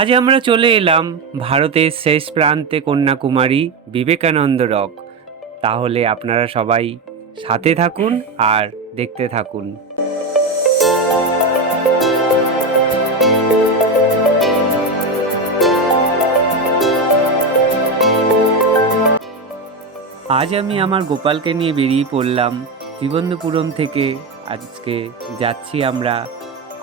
আজ আমরা চলে এলাম ভারতের শেষ প্রান্তে কন্যাকুমারী বিবেকানন্দ রক। তাহলে আপনারা সবাই সাথে থাকুন আর দেখতে থাকুন। আজ আমি আমার গোপালকে নিয়ে বেরিয়ে পড়লাম ত্রিবন্ধপুরম থেকে। আজকে যাচ্ছি আমরা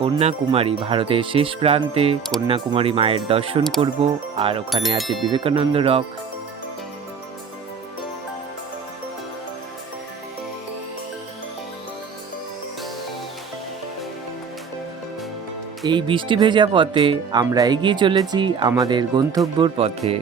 কন্যাকুমারী ভারতের শেষ প্রান্তে কন্যাকুমারী মায়ের দর্শন করব, আর ওখানে আছে বিবেকানন্দ রক। এই বৃষ্টি ভেজা পথে আমরা এগিয়ে চলেছি আমাদের গন্তব্যর পথে।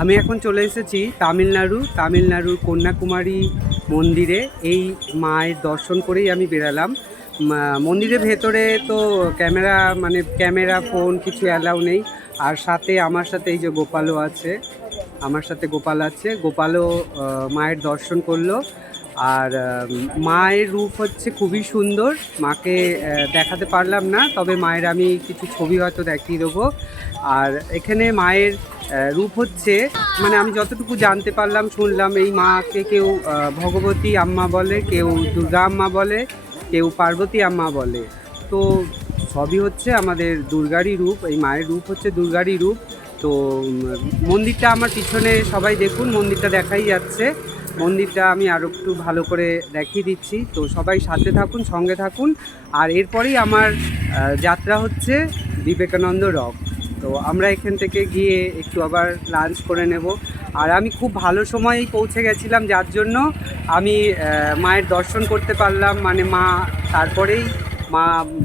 আমি এখন চলে এসেছি তামিলনাড়ু, তামিলনাড়ুর কন্যাকুমারী মন্দিরে। এই মায়ের দর্শন করেই আমি বেরালাম। মন্দিরের ভেতরে তো ক্যামেরা মানে ক্যামেরা, ফোন কিছু অ্যালাউ নেই। আর সাথে আমার সাথে এই যে গোপালও আছে, আমার সাথে গোপাল আছে। গোপালও মায়ের দর্শন করল। আর মায়ের রূপ হচ্ছে খুবই সুন্দর। মাকে দেখাতে পারলাম না, তবে মায়ের আমি কিছু ছবি হয়তো দেখিয়ে দেবো। আর এখানে মায়ের রূপ হচ্ছে। মানে আমি যতটুকু জানতে পারলাম, শুনলাম, এই মাকে কেউ ভগবতী আম্মা বলে, কেউ দুর্গা আম্মা বলে, কেউ পার্বতী আম্মা বলে। তো সবই হচ্ছে আমাদের দুর্গারই রূপ, এই মায়ের রূপ হচ্ছে দুর্গারই রূপ। তো মন্দিরটা আমার পিছনে সবাই দেখুন, মন্দিরটা দেখাই যাচ্ছে। মন্দিরটা আমি আরও একটু ভালো করে দেখিয়ে দিচ্ছি। তো সবাই সাথে থাকুন, সঙ্গে থাকুন। আর এরপরেই আমার যাত্রা হচ্ছে বিবেকানন্দ রক তো আমরা এখান থেকে গিয়ে একটু আবার লাঞ্চ করে নেব। আর আমি খুব ভালো সময়েই পৌঁছে গেছিলাম, যার জন্য আমি মায়ের দর্শন করতে পারলাম। মানে মা, তারপরেই মা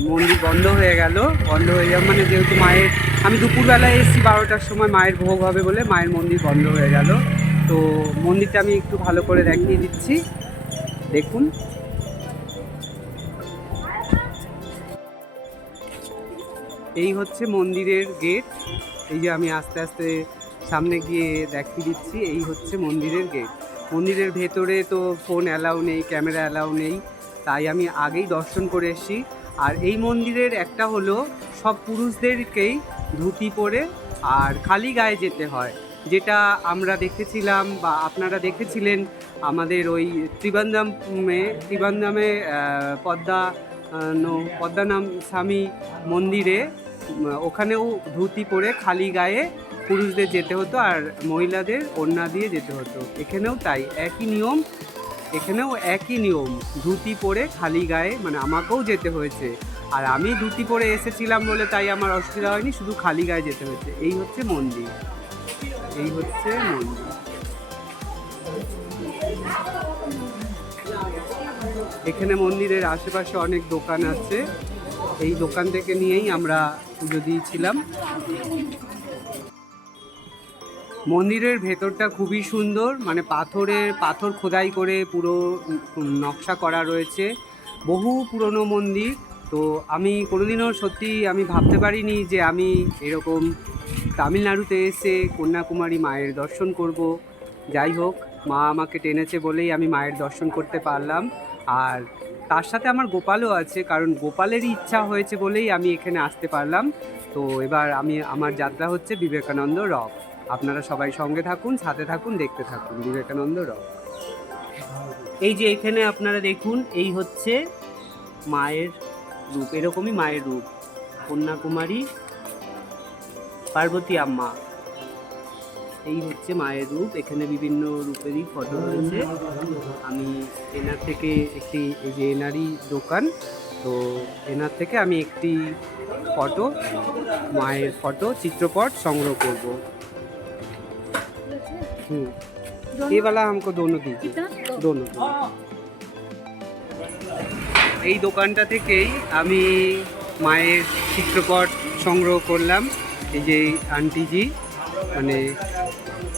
মন্দির বন্ধ হয়ে গেল। বন্ধ হয়ে যাওয়া মানে যেহেতু মায়ের, আমি দুপুরবেলায় এসেছি, বারোটার সময় মায়ের ভোগ হবে বলে মায়ের মন্দির বন্ধ হয়ে গেল। তো মন্দিরটা আমি একটু ভালো করে দেখিয়ে দিচ্ছি। দেখুন। এই হচ্ছে মন্দিরের গেট এই যে আমি আস্তে আস্তে সামনে গিয়ে দেখিয়ে দিচ্ছি, এই হচ্ছে মন্দিরের গেট মন্দিরের ভেতরে তো ফোন অ্যালাউ নেই ক্যামেরা অ্যালাউ নেই, তাই আমি আগেই দর্শন করে এসেছি। আর এই মন্দিরের একটা হলো, সব পুরুষদেরকেই ধুতি পরে আর খালি গায়ে যেতে হয়। যেটা আমরা দেখেছিলাম বা আপনারা দেখেছিলেন আমাদের ওই ত্রিবান্দামে ত্রিবান্দামে পদ্মা পদ্মানাম স্বামী মন্দিরে ওখানেও ধুতি পরে খালি গায়ে পুরুষদের যেতে হতো আর মহিলাদের ওড়না দিয়ে যেতে হতো। এখানেও তাই, একই নিয়ম, এখানেও একই নিয়ম, ধুতি পরে খালি গায়ে মানে আমাকেও যেতে হয়েছে। আর আমি ধুতি পরে এসেছিলাম বলে তাই আমার অসুবিধা হয়নি, শুধু খালি গায়ে যেতে হয়েছে। এই হচ্ছে মন্দির। এই হচ্ছে মন্দির। এখানে মন্দিরের আশেপাশে অনেক দোকান আছে। এই দোকান থেকে নিয়েই আমরা পুজো দিয়েছিলাম। মন্দিরের ভেতরটা খুবই সুন্দর মানে পাথরের, পাথর খোদাই করে পুরো নকশা করা রয়েছে। বহু পুরনো মন্দির, তো আমি কোনোদিনও সত্যি আমি ভাবতে পারিনি যে আমি এরকম তামিলনাড়ুতে এসে কন্যাকুমারী মায়ের দর্শন করব। যাই হোক মা আমাকে টেনেছে বলেই আমি মায়ের দর্শন করতে পারলাম। আর তার সাথে আমার গোপালও আছে, কারণ গোপালেরই ইচ্ছা হয়েছে বলেই আমি এখানে আসতে পারলাম। তো এবার আমি, আমার যাত্রা হচ্ছে বিবেকানন্দ রক আপনারা সবাই সঙ্গে থাকুন, সাথে থাকুন, দেখতে থাকুন বিবেকানন্দ রক এই যে এখানে আপনারা দেখুন, এই হচ্ছে মায়ের রূপ, এরকমই মায়ের রূপ। কন্যাকুমারী, পার্বতী আম্মা। এই হচ্ছে মায়ের রূপ এখানে বিভিন্ন রূপেরই ফটো রয়েছে আমি এনার থেকে একটি এই যে এনারই দোকান তো এনার থেকে আমি একটি ফটো মায়ের ফটো চিত্রপট সংগ্রহ করব হুম ये वाला हमको दोनों दीजिए दोनों दोनों। এই দোকানটা থেকেই আমি মায়ের চিত্রপট সংগ্রহ করলাম এই যে এই আন্টিজি মানে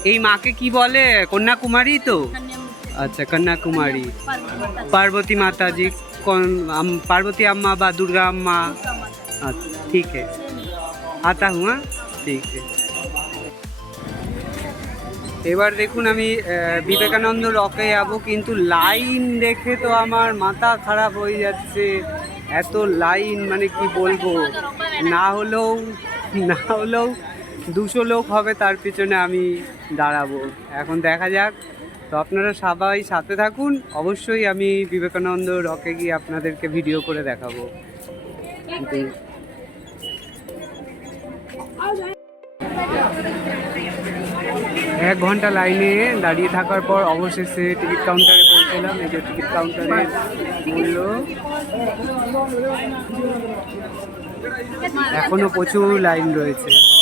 এই মাকে কি বলে কন্যাকুমারী তো আচ্ছা কন্যাকুমারী पार्वती माता जी कौन हम पार्वती अम्मा बा दुर्गा अम्मा अच्छा ठीक है आता हूँ हाँ? ठीक है এবার দেখুন আমি আহ, বিবেকানন্দ রকে যাবো কিন্তু লাইন দেখে তো আমার মাথা খারাপ হয়ে যাচ্ছে এত লাইন মানে কি বলবো না হলেও না হলেও দুশো লোক হবে, তার পিছনে আমি দাঁড়াবো। এখন দেখা যাক। তো আপনারা সবাই সাথে থাকুন। অবশ্যই আমি বিবেকানন্দ রকে গিয়ে আপনাদেরকে ভিডিও করে দেখাবো। এক ঘণ্টা লাইনে দাঁড়িয়ে থাকার পর অবশেষে টিকিট কাউন্টারে পৌঁছলাম। এই যে টিকিট কাউন্টারের মূল্য। এখনও প্রচুর লাইন রয়েছে।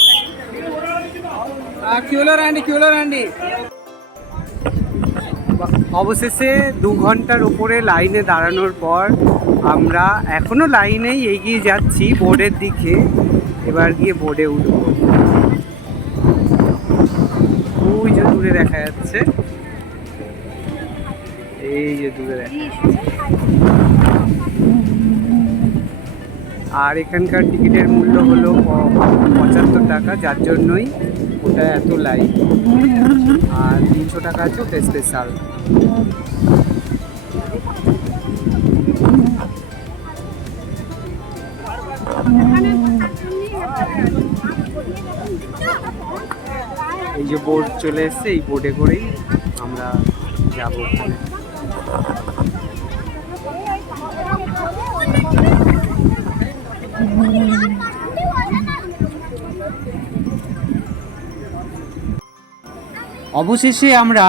অবশেষে দু ঘণ্টার উপরে লাইনে দাঁড়ানোর পর আমরা এখনও লাইনেই এগিয়ে যাচ্ছি বোর্ডের দিকে। এবার গিয়ে বোর্ডে উঠবো। ওই যে দূরে দেখা যাচ্ছে। এই যে দূরে দেখা আর এখানকার টিকিটের মূল্য হলো পঁচাত্তর টাকা, যার জন্যই ওটা এত লাইন আর তিনশো টাকা আছে ওটা স্পেশাল এই যে বোর্ড চলে এসছে, এই বোর্ডে করেই আমরা যাব। ওখানে অবশেষে আমরা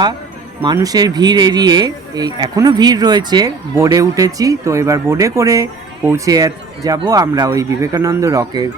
মানুষের ভিড় এড়িয়ে এই এখনও ভিড় রয়েছে বোর্ডে উঠেছি। তো এবার বোর্ডে করে পৌঁছে যাব আমরা ওই বিবেকানন্দ রকের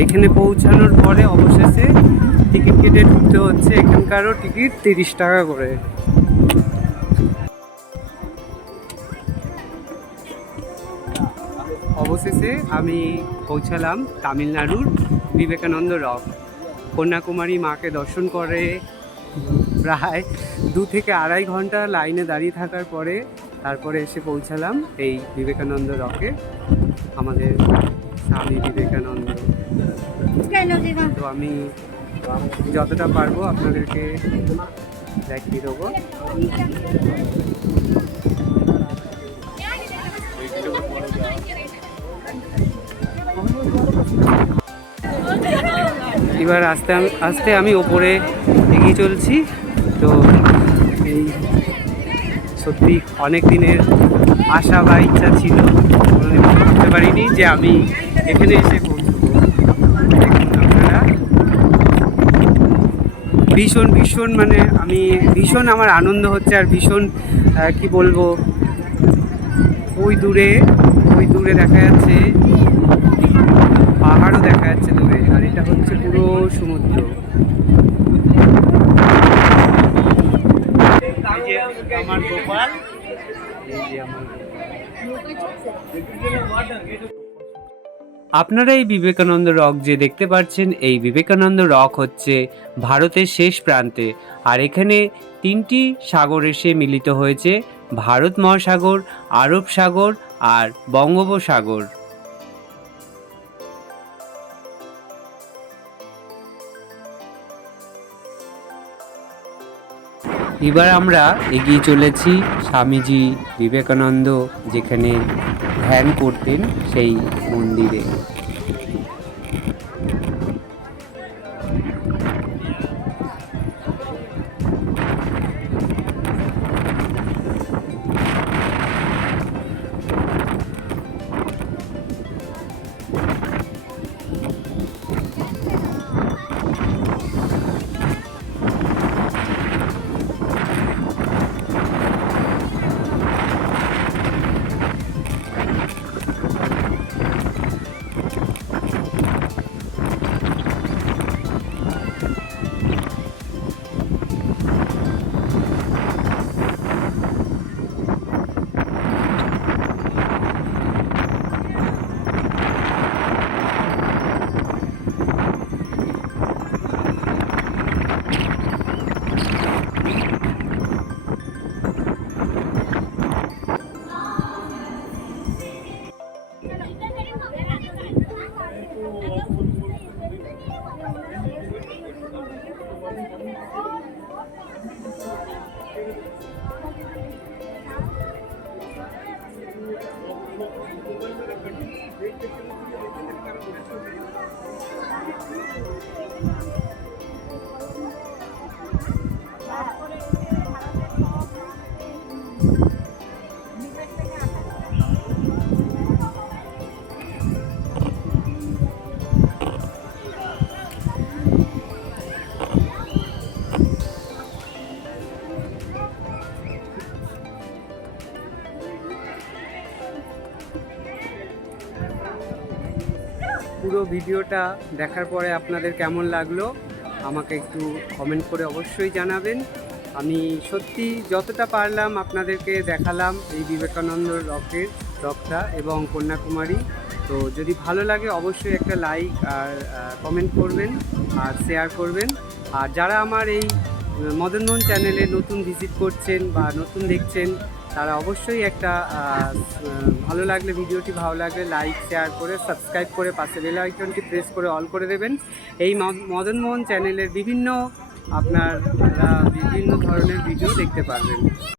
এখানে পৌঁছানোর পরে অবশেষে টিকিট কেটে ঢুকতে হচ্ছে। এখানকারও টিকিট তিরিশ টাকা করে। অবশেষে আমি পৌঁছালাম তামিলনাড়ুর বিবেকানন্দ রক কন্যাকুমারী মাকে দর্শন করে প্রায় দু থেকে আড়াই ঘণ্টা লাইনে দাঁড়িয়ে থাকার পরে তারপরে এসে পৌঁছালাম এই বিবেকানন্দ রকে আমাদের স্বামী বিবেকানন্দ। তো আমি যতটা পারব আপনাদেরকে দেখিয়ে দেবো। এবার আস্তে আস্তে আমি ওপরে এগিয়ে চলছি। তো এই সত্যি অনেক দিনের আশা বা ইচ্ছা ছিল ভাবতে পারিনি যে আমি এখানে এসে পৌঁছবো দেখুন আপনারা ভীষণ ভীষণ মানে আমি, ভীষণ আমার আনন্দ হচ্ছে আর ভীষণ কি বলব, ওই দূরে ওই দূরে দেখা যাচ্ছে, পাহাড়ও দেখা যাচ্ছে দূরে, আর এটা হচ্ছে পুরো সমুদ্র আমার গোপাল আমার। আপনারা এই বিবেকানন্দ রক যে দেখতে পাচ্ছেন, এই বিবেকানন্দ রক হচ্ছে ভারতের শেষ প্রান্তে। আর এখানে তিনটি সাগর এসে মিলিত হয়েছে, ভারত মহাসাগর, আরব সাগর আর বঙ্গোপসাগর। এবার আমরা এগিয়ে চলেছি স্বামীজি বিবেকানন্দ যেখানে ধ্যান করতেন সেই মন্দিরে। Thank you. পুরো ভিডিওটা দেখার পরে আপনাদের কেমন লাগল, আমাকে একটু কমেন্ট করে অবশ্যই জানাবেন। আমি সত্যি যতটা পারলাম আপনাদেরকে দেখালাম এই বিবেকানন্দ রকের রকটা এবং কন্যাকুমারী। তো যদি ভালো লাগে অবশ্যই একটা লাইক আর কমেন্ট করবেন আর শেয়ার করবেন। আর যারা আমার এই মদন মোহন চ্যানেলে নতুন ভিজিট করছেন বা নতুন দেখছেন তারা অবশ্যই একটা ভালো লাগলে ভিডিওটি ভালো লাগলে লাইক শেয়ার করে সাবস্ক্রাইব করে, পাশে বেল আইকনটি প্রেস করে অল করে দেবেন। এই মদ- মদন মোহন চ্যানেলের বিভিন্ন আপনার বিভিন্ন ধরনের ভিডিও দেখতে পারবেন।